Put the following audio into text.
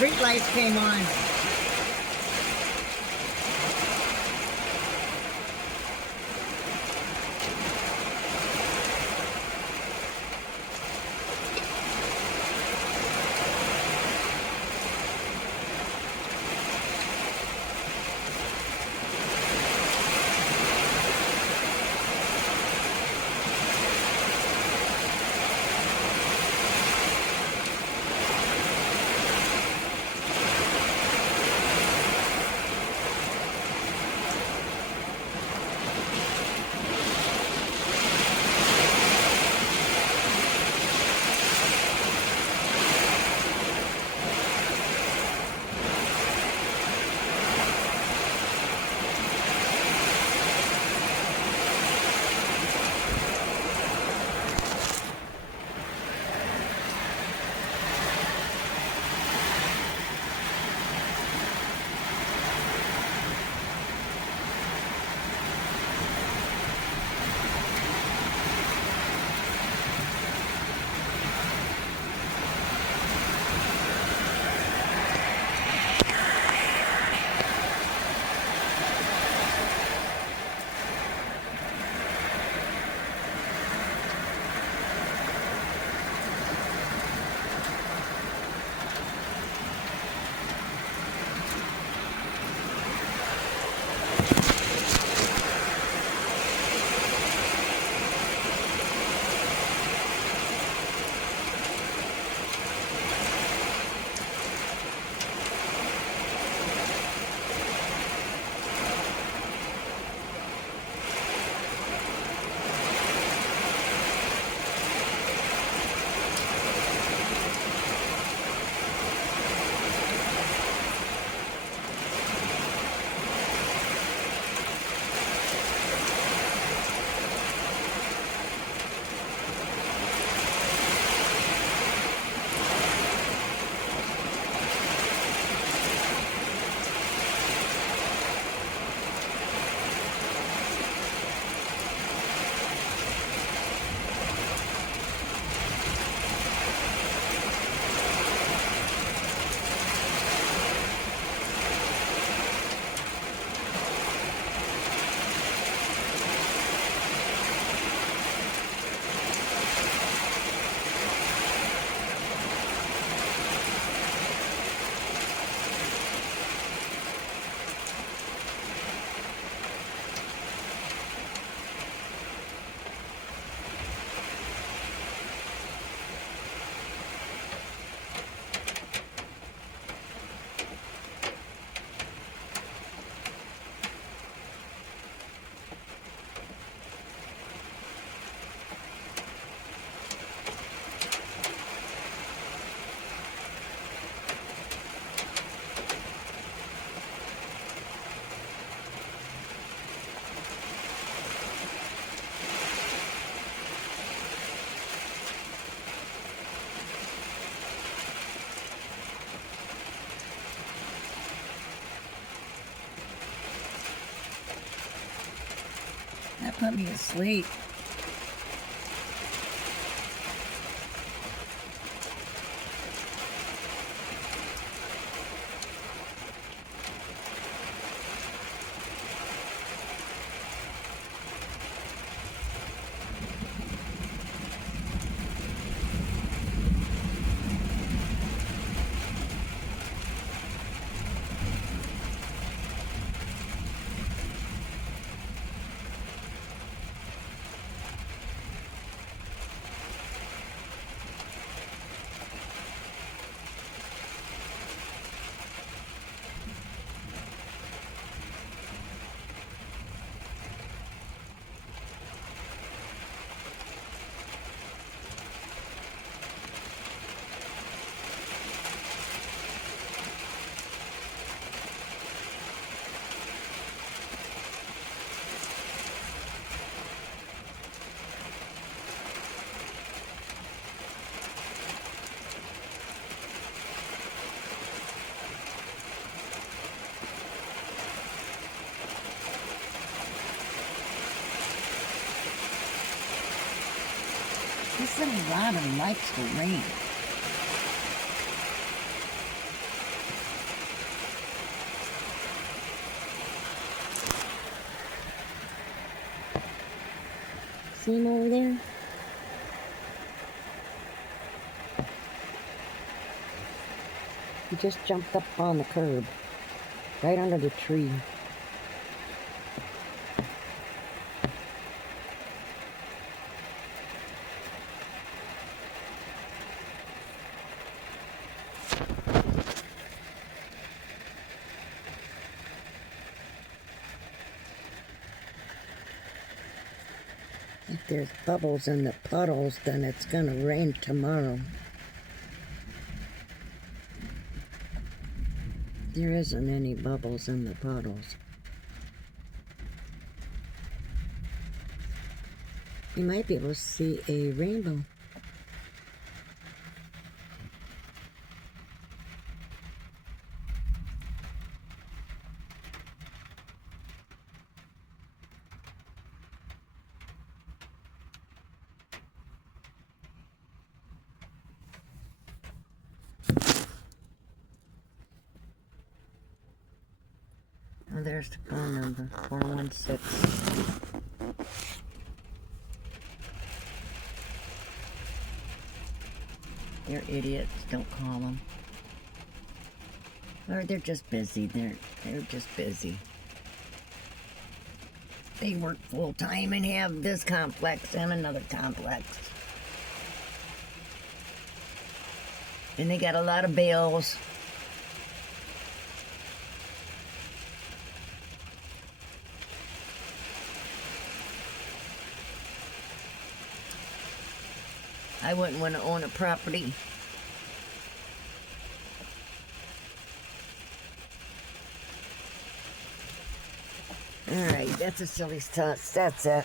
street lights came on. That put me to sleep. This little rider likes the rain. see him over there? He just jumped up on the curb, right under the tree. If there's bubbles in the puddles, then it's gonna rain tomorrow. There isn't any bubbles in the puddles. You might be able to see a rainbow. Oh, there's the phone number, 416. They're idiots, don't call them. Or they're just busy, they're just busy. They work full time and have this complex and another complex. And they got a lot of bills. I wouldn't want to own a property. Alright, that's a silly stuff. That's it.